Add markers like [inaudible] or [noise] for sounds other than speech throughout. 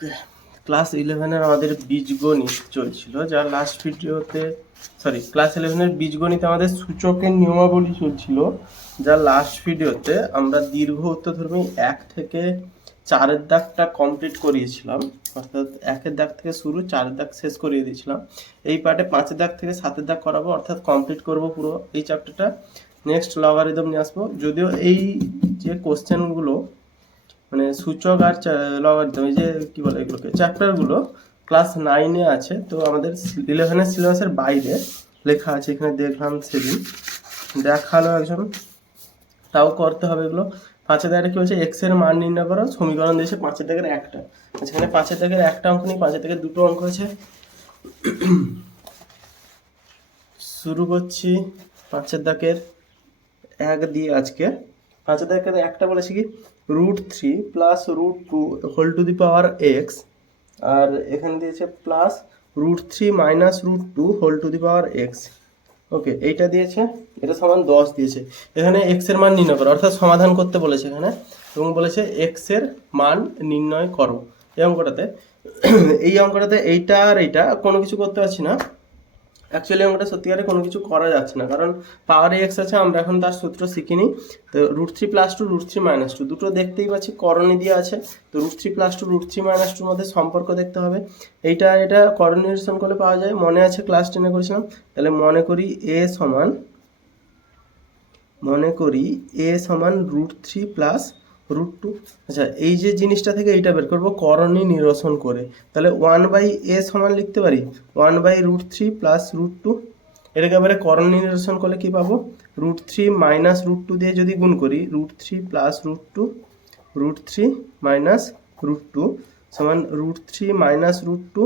ওকে। Class ইলেভেনের আমাদের বীজগণিত চলছিল, যার লাস্ট ভিডিওতে সরি ক্লাস ইলেভেনের বীজগণিতে আমাদের সূচকের নিয়মাবলী চলছিল, যার লাস্ট ভিডিওতে আমরা দীর্ঘ উত্তরধর্মী এক থেকে চারের দাগটা কমপ্লিট করিয়েছিলাম, অর্থাৎ একের দাগ থেকে শুরু, চারের দাগ শেষ করিয়ে দিয়েছিলাম। এই পার্টে পাঁচের দাগ থেকে সাতের দাগ করাবো, অর্থাৎ কমপ্লিট করব পুরো এই চ্যাপ্টারটা নেক্সট লগারিদম নিয়ে আসব। যদিও এই যে কোশ্চেনগুলো মানে সূচক আর লগারিদম এই যে কি বলে এগুলোকে চ্যাপ্টারগুলো ক্লাস নাইনে আছে, তো আমাদের ইলেভেনের সিলেবাসের বাইরে লেখা আছে, এখানে দেখলাম সেদিন। দেখাল একজন, তাও করতে হবে এগুলো। পাঁচের দাগের কি বলছে? এক্সের মান নির্ণয় করো, সমীকরণ দিয়েছে পাঁচের দাগের একটা। সেখানে পাঁচের দাগের একটা অঙ্ক নেই, পাঁচের দাগের দুটো অঙ্ক আছে। শুরু করছি পাঁচের দাগের এক দিয়ে আজকে। পাঁচের দাগের একটা বলেছি কি? Root three plus root two whole to the power x আর এখানে দিয়েছে plus root three minus root two whole to the power x okay এইটা দিয়েছে, এটা সমান দশ দিয়েছে। এখানে এক্সের মান নির্ণয় করো, অর্থাৎ সমাধান করতে বলেছে এখানে, এবং বলেছে এক্সের মান নির্ণয় করো। এই অঙ্কটাতে এই অঙ্কটাতে এইটা আর এইটা কোনো কিছু করতে পারছি না। অ্যাকচুয়ালি অঙ্কটা সত্যিকারে কোনো কিছু করা যাচ্ছে না। কারণ পাওয়ার এক্স আছে, আমরা এখন তার সূত্র শিখিনি। তো root three plus two root three minus two দুটো দেখতেই পাচ্ছি, করণী দিয়ে আছে। তো root three plus two root three minus টুর মধ্যে সম্পর্ক দেখতে হবে। এইটা, এটা করণ নিরসন করলে পাওয়া যায়। মনে আছে ক্লাস টেনে করেছিলাম। তাহলে মনে করি এ সমান, মনে করি এ সমান root three plus root two আচ্ছা এই যে জিনিসটা থেকে এইটা বের করব, করণী নিরসন করে। তাহলে ওয়ান বাই এ সমান লিখতে পারি? One by root three plus root two এটাকে এবারে করণী নিরসন করলে কি পাবো? Root three minus root two দিয়ে যদি গুণ করি root three plus root two root three minus root two সমান root three minus root two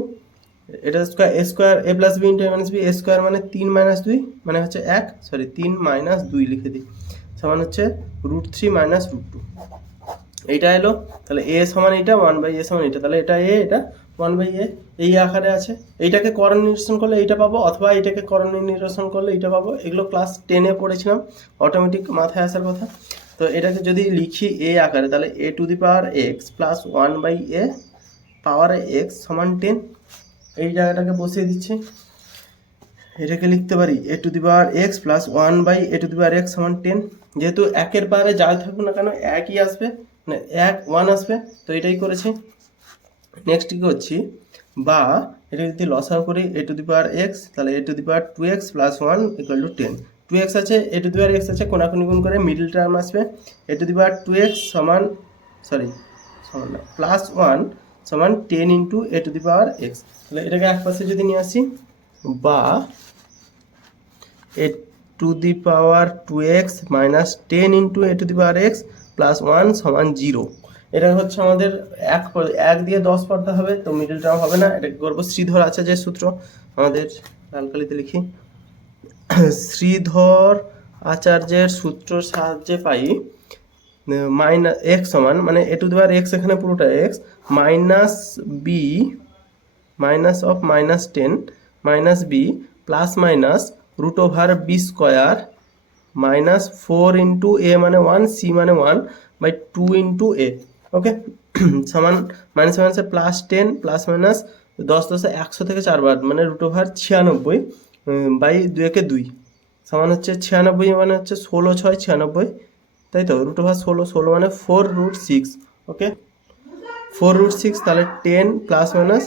এটা square a square a plus b into minus b a square মানে তিন minus দুই মানে হচ্ছে এক সরি তিন মাইনাস দুই লিখে দিই। সমান হচ্ছে root three minus root two এইটা এলো, তাহলে এ সমান এটা ওয়ান বাই এ সমান এটা, তাহলে এটা এ এটা ওয়ান বাই এ এই আকারে আছে। এইটাকে করণ নিরসন করলে এইটা পাবো, অথবা এইটাকে করণ নিরসন করলে এইটা পাবো। এগুলো ক্লাস টেনে পড়েছিলাম অটোমেটিক মাথায় আসার কথা। তো এটাকে যদি লিখি এ আকারে, তাহলে a to the power x plus one by a power x সমান টেন এই জায়গাটাকে বসিয়ে দিচ্ছি। এটাকে লিখতে পারি a to the power x plus one by a to the power x সমান টেন যেহেতু একের পাওয়ারে যাই থাকুক না কেন, একই আসবে। মানে এক ওয়ান আসবে, তো এটাই করেছি। নেক্সট কী করছি? বা এটা যদি লসাও করি এ টু দি পাওয়ার এক্স তাহলে a to the power two x plus one equal to ten to x আছে a to the power x আছে, কোনাকুনি গুণ করে মিডল টার্ম আসবে। A to the power two x সমান সরি সমান না প্লাস ওয়ান সমান ten into a to the power x তাহলে এটাকে এক পাশে যদি নিয়ে আসি, বা a to the power two x minus ten into a to the power x plus one সমান জিরো এটা হচ্ছে আমাদের এক এক দিয়ে দশ পড়তে হবে, তো মিডল টার্ম হবে না। এটা করব? শ্রীধর আচার্যের সূত্র, আমাদের লালকালিতে লিখি। [coughs] শ্রীধর আচার্যের সূত্রর সাহায্যে পাই মাইনাস এক্স সমান মানে এ টু দি পাওয়ার এক্স এখানে পুরোটা x minus b minus of minus ten minus b plus minus root over b square minus four into a মানে ওয়ান সি মানে one by two into a okay সমান minus মাইনাসে plus ten plus minus দশ দশে একশো থেকে চারবার মানে রুট ওভার ছিয়ানব্বই বাই দুয়েকে দুই সমান হচ্ছে ছিয়ানব্বই মানে হচ্ছে ষোলো ছয় ছিয়ানব্বই, তাই তো? রুট ওভার ষোলো ষোলো মানে four root six okay four root six তাহলে ten plus minus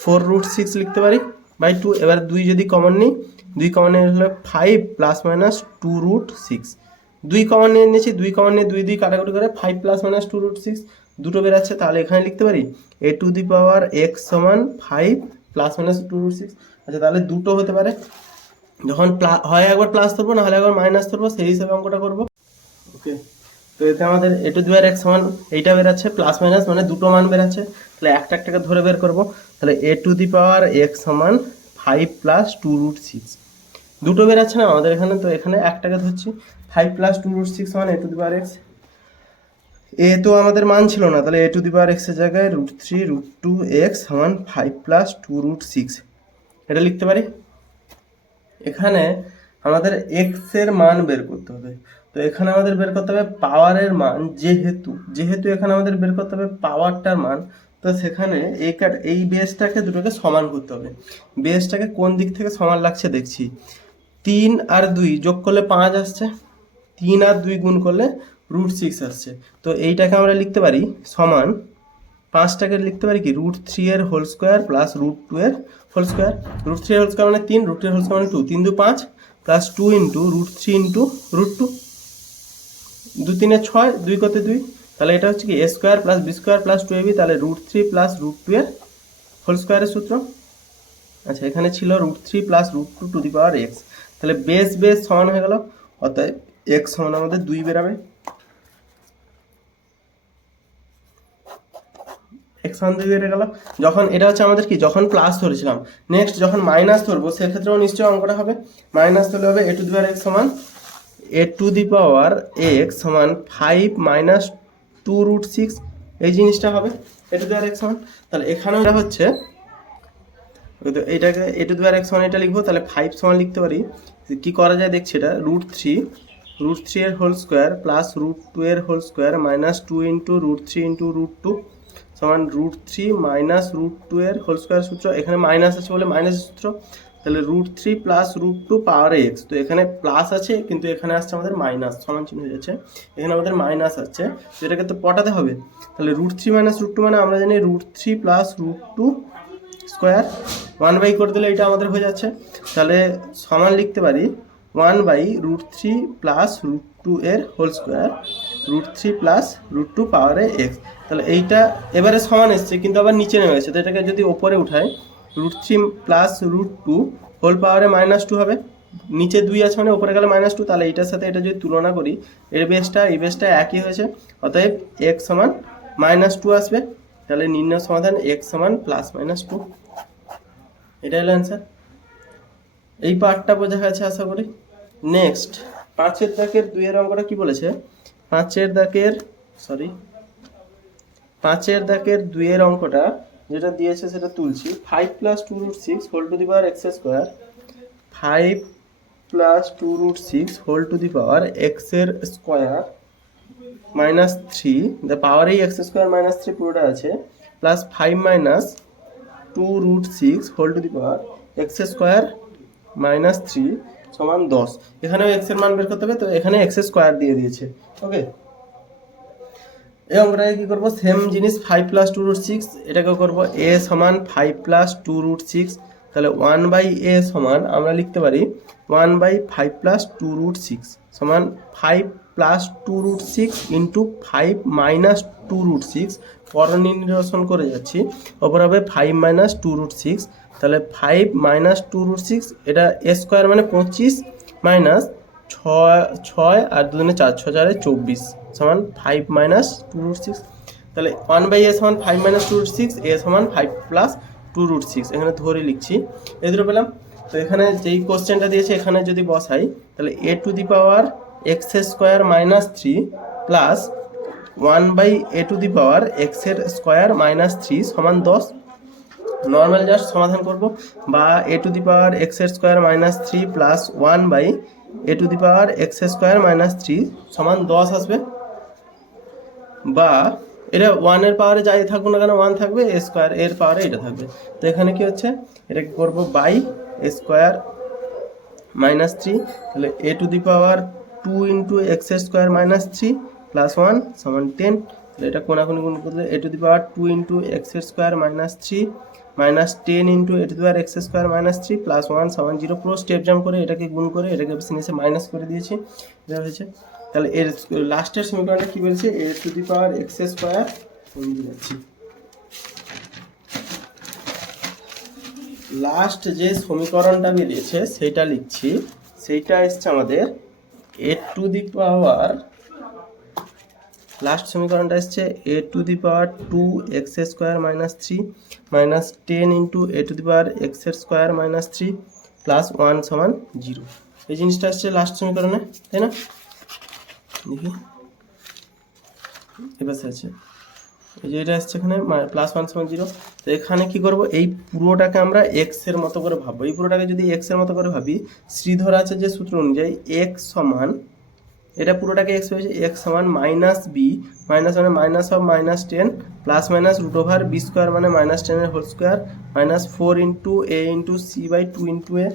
four root six লিখতে পারি। বাই টু এবার দুই যদি কমন নিই, দুই কমন নিয়ে হলে five plus minus two root six দুই কমন নিয়ে নিয়েছি, দুই কমন নিয়ে দুই দুই কাটাকুটি করে five plus minus two root six দুটো বেরাচ্ছে, তাহলে এখানে লিখতে পারি a to the power x সমান five plus minus two root six আচ্ছা তাহলে দুটো হতে পারে। যখন হয় একবার প্লাস ধরবো, না হলে একবার মাইনাস ধরবো, সেই হিসাবে অঙ্কটা করব। ওকে তো এতে আমাদের এ টু দি পাওয়ার এক্স সমান এইটা বেরাচ্ছে প্লাস মাইনাস মানে দুটো মান বেরাচ্ছে। তাহলে একটা একটাকে ধরে বের করব। তাহলে a to the power x সমান five plus two root six দুটো বেরাচ্ছে না আমাদের এখানে, তো এখানে একটাকে ধরছি। Five plus two root six সমান a to the power x এ তো আমাদের মান ছিল না, তাহলে এ টু দি পাওয়ার এক্সের জায়গায় root three root two x সমান five plus two root six এটা লিখতে পারি? এখানে আমাদের এক্সের মান বের করতে হবে। তো এখানে আমাদের বের করতে হবে পাওয়ারের মান যেহেতু যেহেতু এখানে আমাদের বের করতে হবে পাওয়ারটার মান, তো সেখানে এই এই বেসটাকে দুটোকে সমান করতে হবে। বেসটাকে কোন দিক থেকে সমান লাগছে দেখছি। তিন আর দুই যোগ করলে পাঁচ আসছে। তিন আর দুই গুণ করলে রুট সিক্স আসছে। তো এইটাকে আমরা লিখতে পারি সমান, পাঁচটাকে লিখতে পারি কি? রুট থ্রি এর whole square plus root two এর হোল স্কোয়ার রুট থ্রি এর হোল স্কোয়ার মানে তিন রুট এর হোল স্কোয়ার মানে টু তিন দু পাঁচ plus two into root three into root two দু তিনে ছয়, দুই কত দুই। তাহলে এটা হচ্ছে কি a square plus b square plus two a b তাহলে root three plus root two এর হোল স্কোয়ারের সূত্র। আচ্ছা এখানে ছিল root three plus root two to the power x তাহলে বেস বেস সমান হয়ে গেল, অতএব এক্স সমান আমাদের দুই বেরাবে। এক্স সমান দুই বেড়ে গেল। যখন, এটা হচ্ছে আমাদের কি, যখন প্লাস ধরেছিলাম। নেক্সট যখন মাইনাস ধরবো, সেক্ষেত্রেও নিশ্চয়ই অঙ্কটা হবে। মাইনাস ধরলে হবে এ টু দি পাওয়ার এক্স সমান a to the power x সমান five minus two root six, এই জিনিসটা হবে, এ টু দি পাওয়ার এক্স সমান। তাহলে এখানেও এটা হচ্ছে তো এইটাকে এ টু দি পাওয়ার এক্স এটা লিখব, তাহলে ফাইভ সমান লিখতে পারি। কি করা যায় দেখছি এটা, রুট থ্রি রুট থ্রি এর whole square plus root two এর whole square minus two into root three into root two সমান root three minus root two এর হোল স্কোয়ার সূত্র, এখানে মাইনাস আছে বলে মাইনাস সূত্র। তাহলে root three plus root two power x তো এখানে প্লাস আছে, কিন্তু এখানে আসছে আমাদের মাইনাস সমান চিহ্ন হয়ে যাচ্ছে। এখানে আমাদের মাইনাস আছে, তো এটাকে তো পটাতে হবে। তাহলে root three minus root two মানে আমরা জানি root three plus root two square one by করে দিলে এটা আমাদের হয়ে যাচ্ছে। তাহলে সমান লিখতে পারি one by root three plus root two এর whole square root three plus root two পাওয়ারে এক্স তাহলে এইটা এবারে সমান এসছে, কিন্তু আবার নিচে নেমে গেছে, তো এটাকে যদি ওপরে উঠাই root three plus root two whole পাওয়ারে মাইনাস টু হবে। নিচে দুই আছে মানে ওপরে গেলে মাইনাস টু তাহলে এইটার সাথে এটা যদি তুলনা করি, এর বেসটা এই বেসটা একই হয়েছে, অতএব এক্স সমান মাইনাস টু আসবে। তাহলে নির্ণয় সমাধান এক্স সমান প্লাস মাইনাস টু এটা হলো অ্যান্সার এই পার্টটা বোঝা গেছে আশা করি। নেক্সট পাঁচের দাগের দুইয়ের অঙ্কটা কি বলেছে? পাঁচের দাগের সরি পাঁচের দাগের দুইয়ের অঙ্কটা যেটা দিয়েছে সেটা তুলছি। Five plus two root six whole to the power x square five plus two root six whole to the power এক্সের square minus three the power এই এক্স স্কোয়ার মাইনাস থ্রি পুরোটা আছে। Plus five minus two root six whole to the power x square minus three সমান দশ। এখানেও এক্সের মান বের করতে হবে, তো এখানে এক্স স্কোয়ার দিয়ে দিয়েছে। ওকে এই অঙ্কটাকে কি করব? সেম জিনিস five plus two root six এটাকে করব এ সমান five plus two root six তাহলে ওয়ান বাই এ সমান আমরা লিখতে পারি one by five plus two root six সমান five plus two root six into five minus two root six পরনি নিরসন করে যাচ্ছি। ওপর হবে five minus two root six তাহলে five minus two root six এটা এ স্কোয়ার মানে পঁচিশ মাইনাস ছয় ছয় আর দুদিনে চার ছ চারে চব্বিশ সমান five minus two root six তাহলে ওয়ান বাই এ সমান five minus two root six a সমান five plus two root six এখানে ধরে লিখছি। এই দুটো পেলাম। তো এখানে যেই কোশ্চেনটা দিয়েছে, এখানে যদি বসাই, তাহলে a to the power x square minus three plus one by a to the power এক্সের স্কোয়ার মাইনাস থ্রি সমান দশ। নর্মাল জাস্ট সমাধান করব। বা a to the power x square minus three plus one by a to the power x square minus three সমান দশ আসবে। বা এটা ওয়ানের পাওয়ারে যাই থাকুক না কেন ওয়ান থাকবে এ স্কোয়ার এর পাওয়ারে এটা থাকবে। তো এখানে কি হচ্ছে? এটাকে করব? বাই স্কোয়ার মাইনাস থ্রি তাহলে a to the power two into x square minus three plus one সমান টেন তাহলে এটা কোনাকুনি গুণ করলে a to the power two into x square minus three minus ten into a to the power x square minus three plus one সমান zero পুরো step jump করে এটাকে গুণ করে এটাকে নিচে মাইনাস করে দিয়েছি। এটা হয়েছে। তাহলে এর লাস্টের সমীকরণটা কী বলছে? A to the power x square যাচ্ছি লাস্ট যে সমীকরণটা বেরিয়েছে সেটা লিখছি। সেইটা এসছে আমাদের এ টু দি পাওয়ার লাস্ট সমীকরণটা এসছে a to the power two x square minus three minus ten into a to the power x square minus three plus one সমান জিরো এই জিনিসটা আসছে লাস্ট সমীকরণে, তাই না? দেখি। এবার আছে এই যে এটা আসছে এখানে প্লাস ওয়ান সমান জিরো তো এখানে কি করব? এই পুরোটাকে আমরা এক্সের মতো করে ভাববো। এই পুরোটাকে যদি এক্সের মতো করে ভাবি, শ্রীধর আছে যে সূত্র অনুযায়ী এক্স সমান এটা পুরোটাকে এক্স পেয়েছি এক্স সমান মাইনাস বি মাইনাস মানে minus of minus ten plus minus root over b square মানে মাইনাস টেনের whole square minus four into a into c by two into a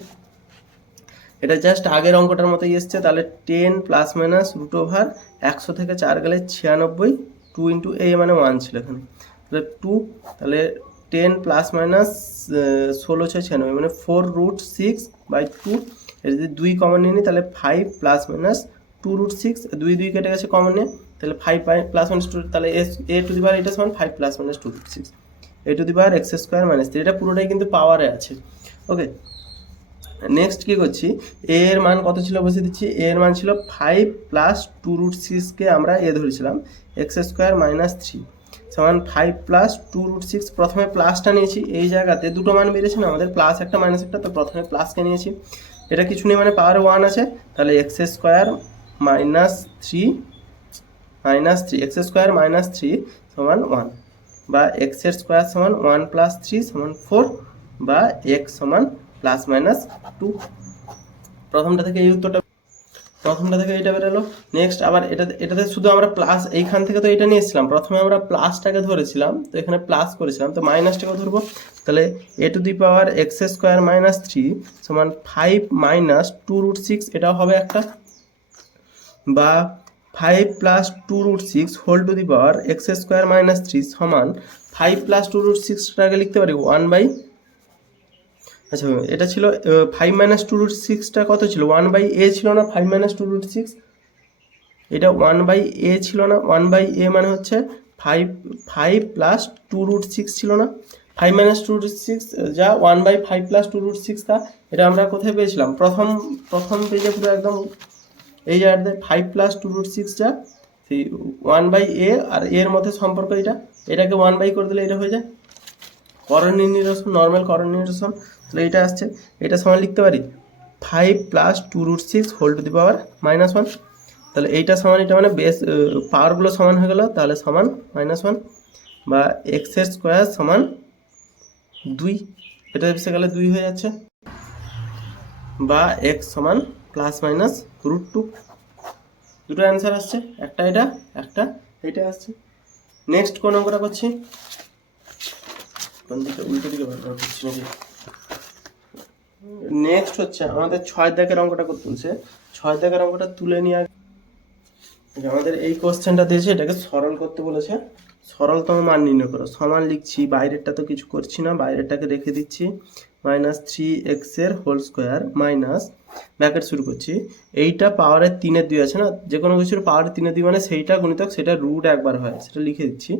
এটা জাস্ট আগের অঙ্কটার মতোই এসছে, তাহলে ten plus minus root over একশো থেকে চার গেলে ছিয়ানব্বই টু ইন্টু এ মানে ওয়ান ছিল এখানে। তাহলে টু তাহলে টেন প্লাস মাইনাস ষোলো ছয় ছিয়ানব্বই মানে four root six by two এটা যদি দুই কমন নিই তাহলে five plus minus two root six দুই দুই কেটে গেছে কমন নিয়ে তাহলে ফাইভ প্লাস মাইনাস টু তাহলে এস এ টু দি পাওয়ার এটা সমান five plus minus two root six a to the power x square minus three এটা পুরোটাই কিন্তু পাওয়ারে আছে ওকে নেক্সট কি করছি? এ এর মান কত ছিল বসে দিচ্ছি? এ এর মান ছিল ফাইভ প্লাস টু রুট সিক্সকে আমরা এ ধরেছিলাম এক্স স্কোয়ার মাইনাস থ্রি সমান five plus two root six প্রথমে প্লাসটা নিয়েছি, এই জায়গাতে দুটো মান বেরিয়েছে না, আমাদের প্লাস একটা মাইনাস একটা, তো প্রথমে প্লাসকে নিয়েছি, এটা কিছু নেই মানে পাওয়ার ওয়ান আছে, তাহলে x square minus three minus three x square minus three সমান ওয়ান বা এক্সের স্কোয়ার সমান ওয়ান প্লাস থ্রি সমান ফোর বা এক্স সমান প্লাস মাইনাস টু প্রথমটা থেকে এই উত্তরটা প্রথমটা থেকে এটা বেরোলো। নেক্সট আবার এটা এটাতে শুধু আমরা প্লাস এইখান থেকে তো এটা নিয়ে এসেছিলাম প্রথমে আমরা প্লাসটাকে ধরেছিলাম, তো এখানে প্লাস করেছিলাম, তো মাইনাসটাকে ধরবো। তাহলে a to the power x square minus three সমান five minus two root six এটাও হবে একটা। বা five plus two root six whole to the power x square minus three সমান ফাইভ প্লাস টু রুট সিক্সটাকে লিখতে পারি ওয়ান বাই আচ্ছা এটা ছিল ফাইভ মাইনাস টু রুট সিক্সটা কত ছিল? ওয়ান বাই এ ছিল না five minus two root six এটা ওয়ান বাই এ ছিল না ওয়ান বাই এ মানে হচ্ছে five five plus two root six ছিল না। Five minus two root six যা one by five plus two root six তা এটা আমরা কোথায় পেয়েছিলাম? প্রথম প্রথম পেজে পুরো একদম এই জায়গাতে five plus two root six যা সেই ওয়ান বাই এ আর এর মধ্যে সম্পর্ক এটা এটাকে ওয়ান বাই করে দিলে এটা হয়ে যায়। করণীয় নিরসন নর্মাল করণীয় নিরসন তাহলে এটা আসছে। এটা সমান লিখতে পারি? Five plus two root six whole to the power minus one তাহলে এইটা সমান, এটা মানে বেস পাওয়ারগুলো সমান হয়ে গেল, তাহলে সমান মাইনাস ওয়ান বা এক্সের স্কোয়ার সমান দুই। এটা এসে গেলে দুই হয়ে যাচ্ছে। বা এক্স সমান প্লাস মাইনাস রুট টু দুটো অ্যান্সার আসছে, একটা এটা একটা এটা আসছে। নেক্সট কোন অঙ্কটা করছি? দিকে, উল্টো দিকে করা করছি নাকি? নেক্সট হচ্ছে আমাদের ছয় দাগের অঙ্কটা করতে বলছে ছয় দাগের অঙ্কটা তুলে নিয়ে আমাদের এই কোশ্চেনটা দিয়েছে, এটাকে সরল করতে বলেছে। সরলতম মান নির্ণয় করো। সমান লিখছি, বাইরেরটা তো কিছু করছি না, বাইরেরটাকে রেখে দিচ্ছি। মাইনাস থ্রি এক্সের হোল স্কোয়ার মাইনাস ব্যাকেট শুরু করছি। এইটা পাওয়ারের তিনের দুই আছে না? যে কোনো কিছুর পাওয়ারের তিনের দুই মানে সেইটা গুণিতক, সেটা রুট একবার হয়, সেটা লিখে দিচ্ছি।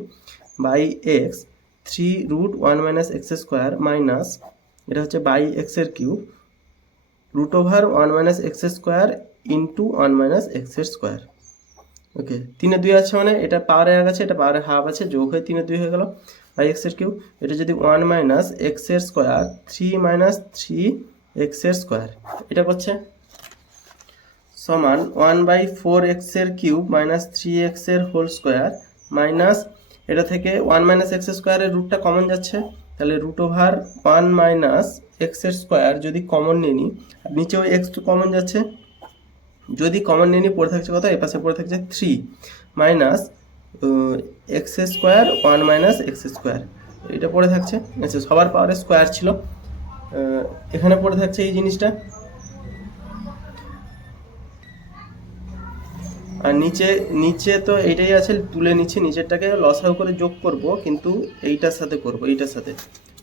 By x, three root one minus x square minus, এটা হচ্ছে বাই এক্সের cube root over one minus x square into one minus এক্সের স্কোয়ার। ওকে, তিনে দুই আছে মানে এটা পাওয়ারে এক আছে, এটা পাওয়ারে হাফ আছে, যোগ হয়ে তিনে দুই হয়ে গেল বাই এক্সের কিউ এটা যদি ওয়ান মাইনাস এক্সের স্কোয়ার থ্রি মাইনাস থ্রি এক্সের স্কোয়ার এটা করছে সমান ওয়ান বাই ফোর এক্সের কিউব মাইনাস থ্রি এক্সের হোল স্কোয়ার মাইনাস এটা থেকে ওয়ান মাইনাস এক্স স্কোয়ারের রুটটা কমন যাচ্ছে। তাহলে রুট ওভার ওয়ান মাইনাস এক্সের স্কোয়ার যদি কমন নিয়ে নিই নিচেও এক্স কমন যাচ্ছে। যদি কমন নিয়ে পড়ে থাকছে কত? এ পাশে পড়ে থাকছে three minus x square one minus x square এটা পড়ে থাকছে আচ্ছা সবার পাওয়ারে স্কোয়ার ছিল। এখানে পড়ে থাকছে এই জিনিসটা। আর নিচে নিচে তো এইটাই আছে, তুলে নিচে নিচেরটাকে লসাও করে যোগ করব, কিন্তু এইটার সাথে করব, এইটার সাথে।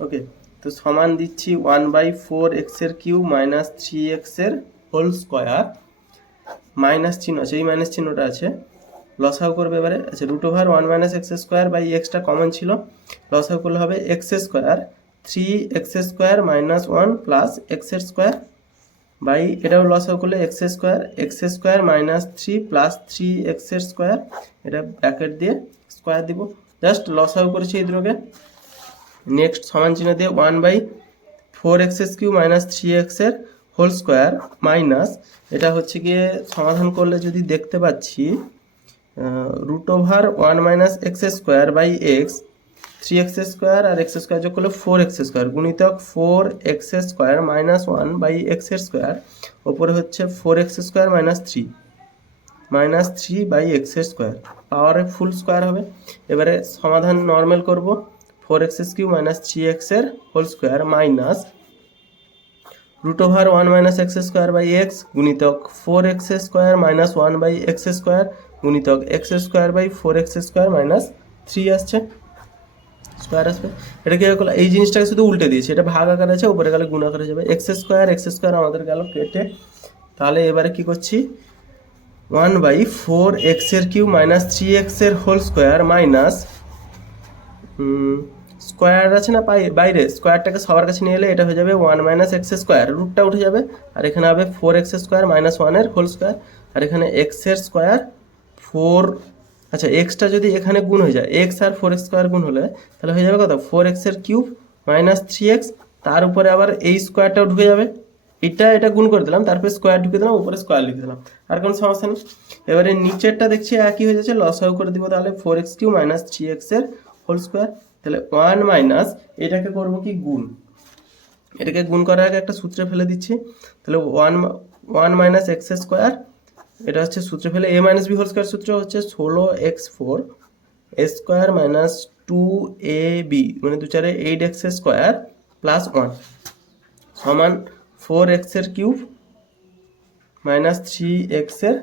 ওকে তো সমান দিচ্ছি ওয়ান বাই ফোর এক্সের কিউ মাইনাস থ্রি এক্সের হোল স্কোয়ার মাইনাস চিহ্ন আছে, এই মাইনাস চিহ্নটা আছে। লসাও করবে এবারে। আচ্ছা root over one minus x square by extra common ছিল। লসাও করলে হবে x square three x square minus one plus এক্সের স্কোয়ার বাই এটাও লস করলে x square x square minus three plus three এক্সের স্কোয়ার এটা ব্র্যাকেট দিয়ে স্কোয়ার দিব। জাস্ট লস আউট করেছি এই দুটোকে। নেক্সট সমান চিহ্ন দিয়ে ওয়ান বাই ফোর এক্সেস কিউ মাইনাস থ্রি এক্সের হোল স্কোয়ার মাইনাস এটা হচ্ছে গিয়ে সমাধান করলে যদি দেখতে পাচ্ছি root over one minus x square by x three x square R x square যোগ করলে ফোর এক্স স্কোয়ার গুণিতক four x square minus one by x square ওপরে হচ্ছে four x square minus three minus three by এক্সের square পাওয়ারের full square হবে। এবারে সমাধান নর্মাল করব four x cube minus three এক্সের whole square minus root over one minus x square by x গুণিতক four x square minus one by x square গুণিতক x square by four x square minus three আসছে। Square আসবে। এটা কি হলো এই জিনিসটাকে শুধু উল্টে দিয়েছে। এটা ভাগ আকার আছে, উপরে গেলে গুণ আকারে যাবে। এক্স স্কোয়ার এক্স স্কোয়ার আমাদের গেল কেটে। তাহলে এবারে কি করছি? ওয়ান বাই ফোর এক্সের কিউ মাইনাস থ্রি এক্সের হোল স্কোয়ার মাইনাস স্কোয়ার আছে না বাইরে? স্কোয়ারটাকে সবার কাছে নিয়ে এলে এটা হয়ে যাবে ওয়ান মাইনাস এক্স স্কোয়ার রুটটা উঠে যাবে। আর এখানে হবে ফোর এক্স স্কোয়ার মাইনাস ওয়ানের হোল স্কোয়ার আর এখানে এক্সের স্কোয়ার ফোর আচ্ছা এক্সটা যদি এখানে গুণ হয়ে যায় এক্স আর ফোর এক্স স্কোয়ার গুণ হলে, তাহলে হয়ে যাবে কত? ফোর এক্সের কিউব মাইনাস থ্রি এক্স তার উপরে আবার এই স্কোয়ারটাও ঢুকে যাবে। এটা এটা গুণ করে দিলাম, তারপরে স্কোয়ার ঢুকে দিলাম, উপরে স্কোয়ার লিখে দিলাম। আর কোনো সমস্যা নেই। এবারে নিচেরটা দেখছি একই হয়ে যাচ্ছে লস করে দিব তাহলে four x cube minus three এক্সের হোল স্কোয়ার তাহলে ওয়ান মাইনাস এটাকে করব কি গুণ? এটাকে গুণ করার আগে একটা সূত্রে ফেলে দিচ্ছি। তাহলে one one minus x square এটা হচ্ছে সূত্রে ফেলে a minus b whole square সূত্র হচ্ছে ষোলো x four square minus two a b মানে দু চারে eight x square plus one সমান ফোর এক্সের কিউব মাইনাস থ্রি এক্সের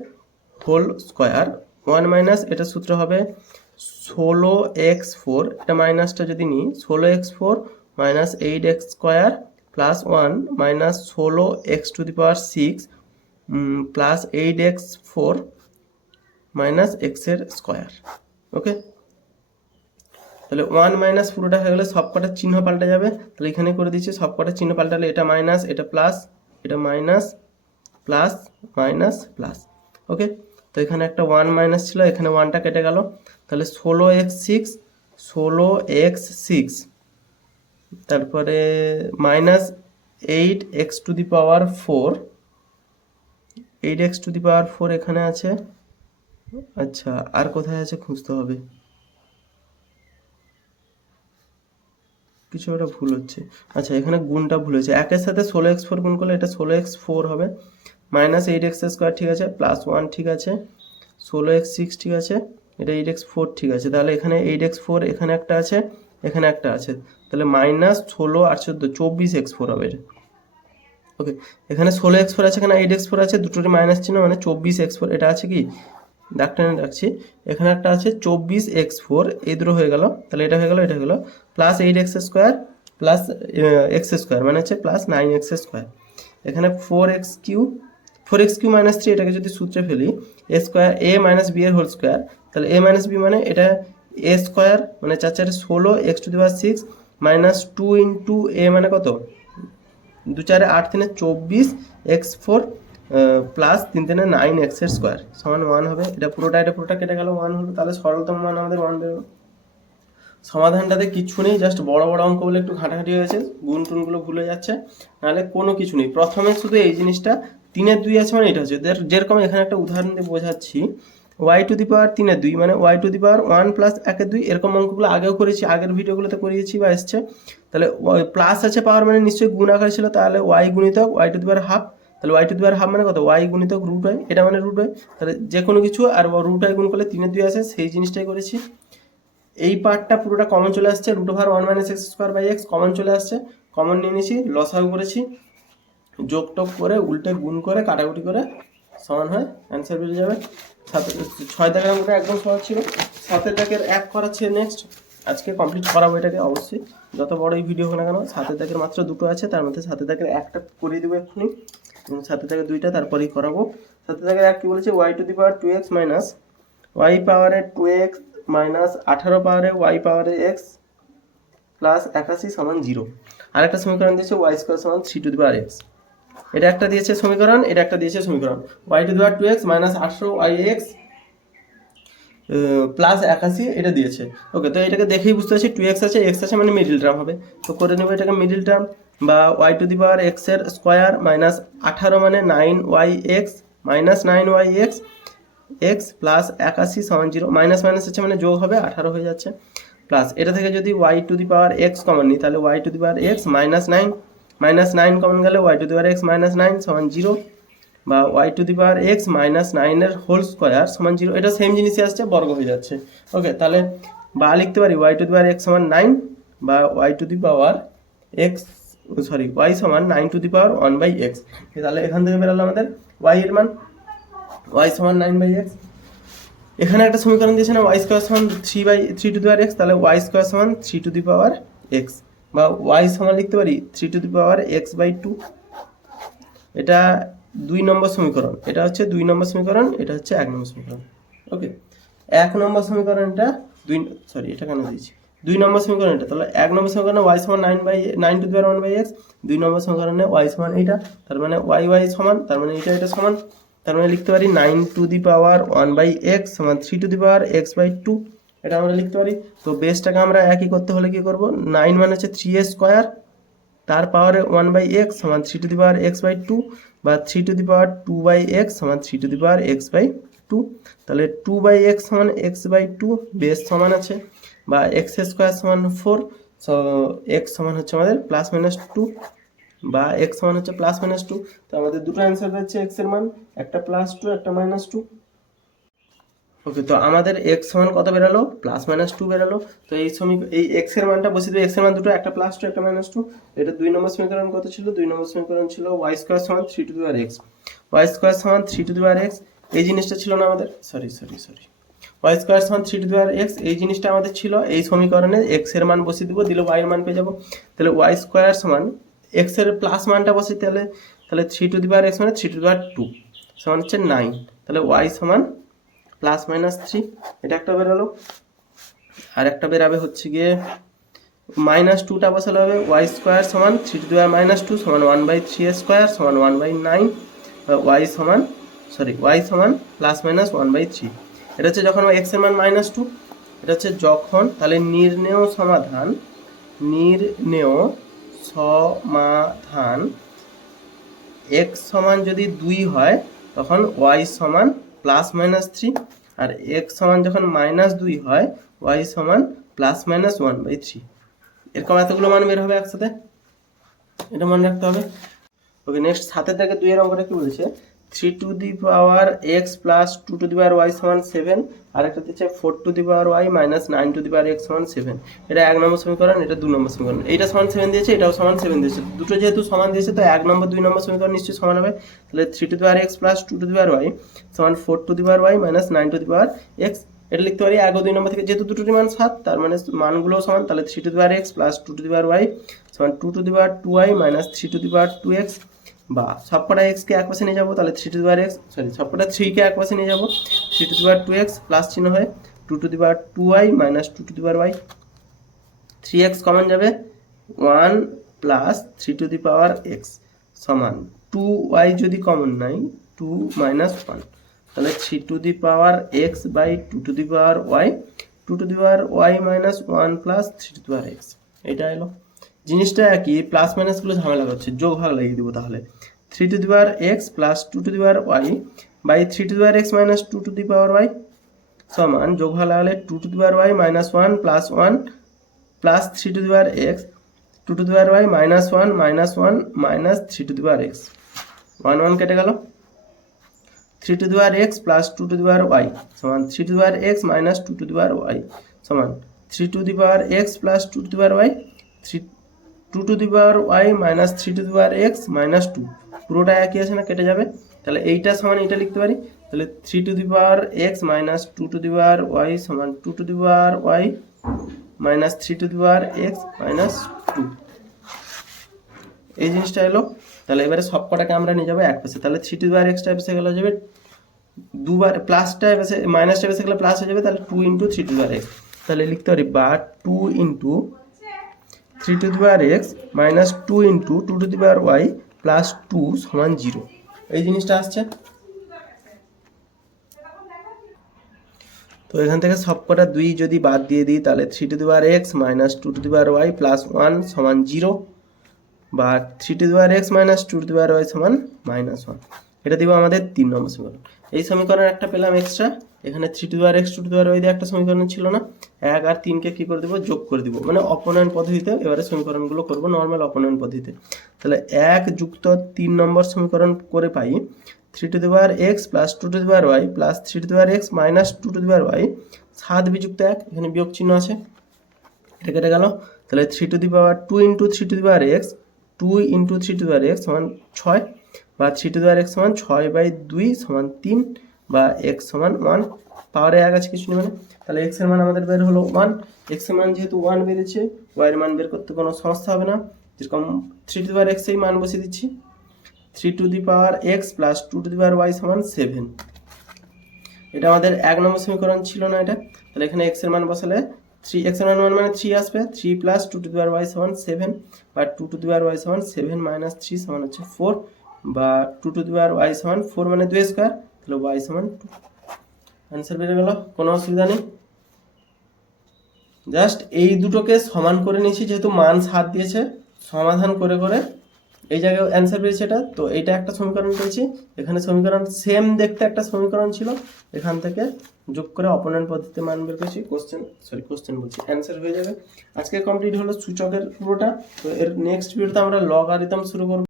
হোল স্কোয়ার ওয়ান মাইনাস এটা সূত্র হবে ষোলো এক্স ফোর, এটা মাইনাসটা যদি নিই, ষোলো x four minus eight x square plus one minus ষোলো x to the power six plus eight x four minus এক্সের স্কোয়ার, ওকে? তাহলে ওয়ান মাইনাস পুরোটা হয়ে গেলে সব কটা চিহ্ন পাল্টে যাবে। তাহলে এখানে করে দিচ্ছি সব কটা চিহ্ন পাল্টালে এটা মাইনাস, এটা প্লাস, এটা minus, plus minus, plus, okay? তো এখানে একটা ওয়ান মাইনাস ছিল, এখানে ওয়ানটা কেটে গেল। তাহলে ষোলো এক্স সিক্স, ষোলো এক্স সিক্স। তারপরে minus eight x to the power four. Eight x to the power four এখানে আছে। আচ্ছা আর কোথায় আছে খুঁজতে হবে? কিছু একটা ভুল হচ্ছে। আচ্ছা এখানে গুণটা ভুল হয়েছে। একের সাথে ষোলো এক্স ফোর গুণ করলে এটা ষোলো এক্স ফোর হবে। মাইনাস এইট এক্স স্কোয়ার ঠিক আছে, প্লাস ওয়ান ঠিক আছে। ষোলো এক্স সিক্স ঠিক আছে। এটা এইট এক্স ফোর ঠিক আছে। তাহলে এখানে এইট এক্স ফোর এখানে একটা আছে, এখানে একটা আছে। তাহলে মাইনাস ষোলো আর চোদ্দ চব্বিশ এক্স ফোর হবে ওকে এখানে ষোলো এক্স ফোর আছে, এখানে এইট এক্স ফোর আছে, দুটোরই মাইনাস চিহ্ন মানে চব্বিশ এক্স ফোর এটা আছে কি? ডাক্তার রাখছি। এখানে একটা আছে, চব্বিশ এক্স ফোর এই দুটো হয়ে গেল। তাহলে এটা হয়ে গেল, এটা হয়ে গেল। Plus eight x square plus x square মানে হচ্ছে প্লাস নাইন এক্স স্কোয়ার এখানে four x cube four x cube minus three এটাকে যদি সূত্রে ফেলি a square a minus b এর হোল স্কোয়ার তাহলে এ মাইনাস বি মানে এটা এ স্কোয়ার মানে চার চারে ষোলো x to the power six minus two into a মানে কত? দু চারে আট তিনে চব্বিশ এক্স ফোর প্লাস তিন তিনে নাইন এক্সের স্কোয়ার সমান ওয়ান হবে। এটা পুরোটা এটা পুরোটা কেটে গেল ওয়ান হলো, তাহলে সরলতম মান আমাদের ওয়ান বেরোলো সমাধানটাতে কিছু নেই জাস্ট বড় বড় অঙ্ক বলে একটু ঘাঁটাঘাঁটি হয়েছে, গুণ টুনগুলো ভুলে যাচ্ছে, নাহলে কোনো কিছু নেই। প্রথমে শুধু এই জিনিসটা তিনের দুই আছে মানে এটা হচ্ছে যেরকম এখানে একটা উদাহরণ দিয়ে বোঝাচ্ছি ওয়াই টু দি পাওয়ার তিনের দুই মানে y to the power one plus একের দুই, এরকম অঙ্কগুলো আগেও করেছি, আগের ভিডিওগুলোতে করিয়েছি বা এসছে। তাহলে প্লাস আছে পাওয়ার মানে নিশ্চয়ই গুণ আকার ছিল, তাহলে ওয়াই গুণিতক y to the power half তাহলে y to the power half মানে কত? ওয়াই গুণিতক রুট ওয়াই এটা মানে রুট ওয়াই তাহলে যে কোনো কিছু আর রুট ওয়াই গুণ করলে তিনের দুই আসে সেই জিনিসটাই করেছি। এই পার্টটা পুরোটা কমন চলে আসছে root over one minus x square by x common চলে আসছে কমন নিয়ে নিয়েছি লসাগু করেছি। যোগ টোগ করে, উল্টে গুণ করে, কাটাকুটি করে সমান হয়। অ্যান্সার বেরিয়ে যাবে। সাথে ছয় দাগের মধ্যে একদম সহজ ছিল। সাতের দাগের এক করাচ্ছে নেক্সট আজকে কমপ্লিট করাবো এটাকে অবশ্যই। যত বড় এই ভিডিও হোক না কেন, সাতের দাগের মাত্র দুটো আছে, তার মধ্যে সাতের দাগের একটা করিয়ে দেবো এক্ষুনি। এবং সাতের দাগের দুইটা তারপরেই করাবো। সাতের দাগের এক কি বলেছে? Y to the power two x minus y পাওয়ারে টু এক্স মাইনাস আঠারো পাওয়ারে ওয়াই পাওয়ারে এক্স প্লাস একাশি সমান জিরো আরেকটা সমীকরণ দিয়েছে ওয়াই স্কোয়ার সমান three to the power x এটা একটা দিয়েছে সমীকরণ, এটা একটা দিয়েছে সমীকরণ। Y to the power two x minus আটশো ওয়াই এক্স প্লাস একাশি, এটা দিয়েছে। ওকে তো এটাকে দেখেই বুঝতে পারছি টু এক্স আছে এক্স আছে মানে মিডিল টার্ম হবে। তো করে নেব এটাকে মিডিল টার্ম বা ওয়াই টু দি পাওয়ার এক্সের স্কোয়ার মাইনাস আঠারো মানে nine y x minus nine y x x plus একাশি সেভেন জিরো মাইনাস মাইনাস হচ্ছে মানে যোগ হবে, আঠারো হয়ে যাচ্ছে। প্লাস এটা থেকে যদি y to the power x common নিই, তাহলে y to the power x minus nine minus nine common গেলে y to the power x minus nine সমান জিরো বা y to the power x minus নাইনের whole square সমান zero এটা same জিনিসই আসছে, বর্গ হয়ে যাচ্ছে। ওকে তাহলে বা লিখতে পারি y to the power x সমান নাইন বা y to the power x sorry y সমান nine to the power one by x তাহলে এখান থেকে বেরোলো আমাদের ওয়াই এর মান। ওয়াই সমান নাইন বাই এক্স এখানে একটা সমীকরণ দিয়েছে না ওয়াই স্কোয়ার সমান three by three to the power x তাহলে ওয়াই স্কোয়ার সমান three to the power x বা ওয়াই সমান লিখতে পারি three to the power x by two এটা দুই নম্বর সমীকরণ। এটা হচ্ছে দুই নম্বর সমীকরণ, এটা হচ্ছে এক নম্বর সমীকরণ। ওকে এক নম্বর সমীকরণটা দুই সরি এটা কেন দিয়েছি? দুই নম্বর সমীকরণ এটা তাহলে এক নম্বর সমীকরণে ওয়াই সমান nine by nine to the power one by x দুই নম্বর সমীকরণে ওয়াই সমান এইটা, তার মানে ওয়াই ওয়াই সমান, তার মানে এটা এটা সমান। তার মানে লিখতে পারি nine to the power one by x সমান three to the power x by two এটা আমরা লিখতে পারি। তো বেসটাকে আমরা একই করতে হলে কি করব? নাইন মানে হচ্ছে থ্রি এ স্কোয়ার তার পাওয়ারে ওয়ান বাই এক্স সমান three to the power x by two বা three to the power two by x সমান three to the power x by two তাহলে টু বাই এক্স সমান এক্স বাই টু বেস সমান আছে বা x square সমান four so x সমান হচ্ছে আমাদের প্লাস মাইনাস টু বা এক্স সমান হচ্ছে প্লাস মাইনাস টু তো আমাদের দুটো অ্যান্সার হচ্ছে এক্সের মান, একটা প্লাস টু একটা মাইনাস টু ওকে তো আমাদের এক্স সমান কত বেরালো? প্লাস মাইনাস টু বেরালো। তো এই সমী এই এক্সের মানটা বসিয়ে দেবে এক্সের মান দুটো, একটা প্লাস টু একটা মাইনাস টু এটা দুই নম্বর সমীকরণ কত ছিল? দুই নম্বর সমীকরণ ছিল ওয়াই স্কোয়ার সমান three to the power x y square সমান three to the power x এই জিনিসটা ছিল না আমাদের? Sorry sorry sorry y square সমান three to the power x এই জিনিসটা আমাদের ছিল। এই সমীকরণে এক্সের মান বসিয়ে দিব, দিলে ওয়াই এর মান পেয়ে যাব। তাহলে ওয়াই স্কোয়ার সমান এক্সের প্লাস মানটা বসিয়ে তাহলে। তাহলে three to the power x মানে three to the power two সমান হচ্ছে নাইন তাহলে ওয়াই সমান প্লাস মাইনাস থ্রি এটা একটা বেরোলো আর একটা বেরাবে হচ্ছে গিয়ে মাইনাস টুটা বসালে হবে ওয়াই স্কোয়ার সমান থ্রি টু দেওয়ার মাইনাস টু সমান ওয়ান বাই থ্রি স্কোয়ার সমান ওয়ান বাই নাইন ওয়াই সমান সরি ওয়াই সমান plus minus one by three এটা হচ্ছে যখন এক্সের মান মাইনাস টু এটা হচ্ছে যখন, তাহলে নির্ণেয় সমাধান নির্ণেয় সমাধান এক্স সমান যদি দুই হয়, তখন ওয়াই সমান প্লাস মাইনাস থ্রি আর এক্স সমান যখন মাইনাস দুই হয় ওয়াই সমান plus minus one by three এরকম এতগুলো মান বের হবে একসাথে। এটা মনে রাখতে হবে। ওকে নেক্সট সাতের থেকে দুইয়ের অঙ্কটা কি বলেছে? Three to the power x plus two to the power y সমান সেভেন আর একটা দিচ্ছে four to the power y minus nine to the power x সমান সেভেন এটা এক নম্বর সমীকরণ এটা দু নম্বর সমীকরণ এইটা সমান সেভেন দিয়েছে এটাও সমান সেভেন দিয়েছে দুটো যেহেতু সমান দিয়েছে তো এক নম্বর দুই নম্বর সমীকরণ নিশ্চয়ই সমান হবে তাহলে three to the power x plus two to the power y সমান four to the power y minus nine to the power x এটা লিখতে পারি এক দুই নম্বর থেকে যেহেতু দুটোর মান সাত তার মানে মানগুলো সমান তাহলে three to the power x plus two to the power y সমান two to the power two y minus three to the power two x বা সবকটা এক্সকে এক পাশে নিয়ে যাব, তাহলে three to the power x sorry সবকটা থ্রিকে এক পাশে নিয়ে যাব three to the two x plus চিহ্ন হয় two to the two y minus two to the y three x common যাবে one plus three to the power x সমান টু ওয়াই যদি কমন নাই টু মাইনাস ওয়ান তাহলে three to the power x by two to the power y two to the y minus one plus three to the power x এটা এলো। জিনিসটা একই plus মাইনাসগুলো ঝামেলা করছে, যোগ ভাগ লাগিয়ে দিব তাহলে। Three to the power x plus two to the power y by three to the power x minus two to the power y সমান যোগ ভাগ লাগালে two to the y minus one plus one plus three to the x two to the power y minus one minus one minus three to the power x one one কেটে গেল three to the power x plus two to the power y সমান three to the power x minus two to the power y সমান three to the power x plus two to the power y three two to the power y minus three to the power x minus two পুরোটা একই আছে না, কেটে যাবে? তাহলে এইটা সমান এইটা লিখতে পারি। তাহলে three to the power x minus two to the power y সমান two to the power y minus three to the power x minus two এই জিনিসটা এলো। তাহলে এবারে সব কটাকে আমরা নিয়ে যাব এক পাশে। তাহলে থ্রি টু দি পাওয়ার এক্সটা এসে গেলে যাবে দুবার প্লাসটা এসে মাইনাসটা এসে গেলে প্লাস হয়ে যাবে, তাহলে two into three to the power x তাহলে লিখতে পারি বা two into three to the power x minus two into two to the power y plus two সমান জিরো এই জিনিসটা আসছে। তো এখান থেকে সবকটা দুই যদি বাদ দিয়ে দিই, তাহলে three to the power x minus two to the power y plus one সমান জিরো বা three to the power x minus two to the power y সমান মাইনাস ওয়ান এটা দিব আমাদের তিন নম্বর সমীকরণ। এই সমীকরণ একটা পেলাম এক্সট্রা এখানে থ্রি টু আর এক্স টু আর ওই একটা সমীকরণ ছিল না এক আর তিনকে কি করে দেবো যোগ করে দিব মানে অপনয়ন পদ্ধতিতে এবারে সমীকরণগুলো করব নর্মাল অপনয়ন পদ্ধতিতে তাহলে এক যুক্ত তিন নম্বর সমীকরণ করে পাই three to the power x plus two to the power y plus three to the power x minus two to the power y সাত বিযুক্ত এক এখানে বিয়োগ চিহ্ন আছে এটা কেটে গেল তাহলে three to the power two into three to the power x two into three to the x সমান ছয় বা থ্রি টু দি এক্স সমান ছয় বাই দুই সমান তিন বা এক্স সমান ওয়ান পাওয়ারে এক আছে কিছু নেই মানে। তাহলে এক্সের মান আমাদের বের হলো ওয়ান এক্সের মান যেহেতু ওয়ান বেরিয়েছে ওয়াই এর মান বের করতে কোনো সমস্যা হবে না। যেরকম three to the power x এই মান বসিয়ে দিচ্ছি। Three to the power x plus two to the power y সমান সেভেন এটা আমাদের এক নম্বর সমীকরণ ছিল না এটা। তাহলে এখানে এক্সের মান বসালে থ্রি এক্সের মান মান মানে থ্রি আসবে। Three plus two to the power y সমান সেভেন বা two to the power y সমান সেভেন মাইনাস থ্রি সমান হচ্ছে ফোর বা two to the power y সমান ফোর মানে দুই স্কোয়ার তাহলে ওয়াই সমান অ্যান্সার বেরিয়ে গেল, কোনো অসুবিধা নেই। জাস্ট এই দুটোকে সমান করে নিয়েছি, যেহেতু মান সাত দিয়েছে, সমাধান করে করে এই জায়গায় অ্যান্সার পেয়েছে এটা। তো এইটা একটা সমীকরণ পেয়েছি। এখানে সমীকরণ সেম দেখতে একটা সমীকরণ ছিল। এখান থেকে যোগ করে অপোনেন্ট পদ্ধতিতে মান বের করেছি। কোশ্চেন সরি কোশ্চেন বলছি। অ্যান্সার হয়ে যাবে। আজকে কমপ্লিট হলো সূচকের পুরোটা। তো এর নেক্সট ভিডিওতে আমরা লগারিদম শুরু করব।